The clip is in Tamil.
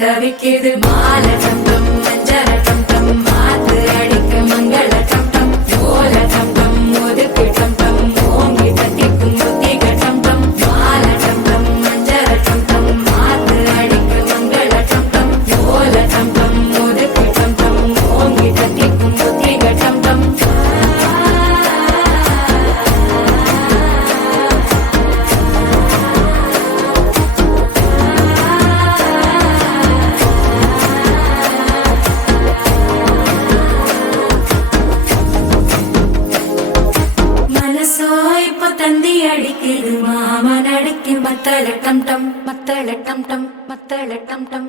தவிக்குது மால டம் டம் மஞ்சள டம் டம் மாத்து அடிக்க மங்கள டம் டம் ஓல டம் டம் ஒதுக்கு டம் டம் ஓங்கி தட்டிக்கும் புத்திக டம் டம் மால டம் டம் மஞ்சள டம் டம் மாத்து அடிக்க மங்கள டம் டம் ஓல டம் டம் ஒதுக்கு டம் டம் ஓங்கி தட்டிக்கும் புத்திக டம் டம் தந்தி அடிக்குது மாமன் அடிக்கு மத்தள டம் டம் மத்தள டம் டம் மத்தள டம் டம்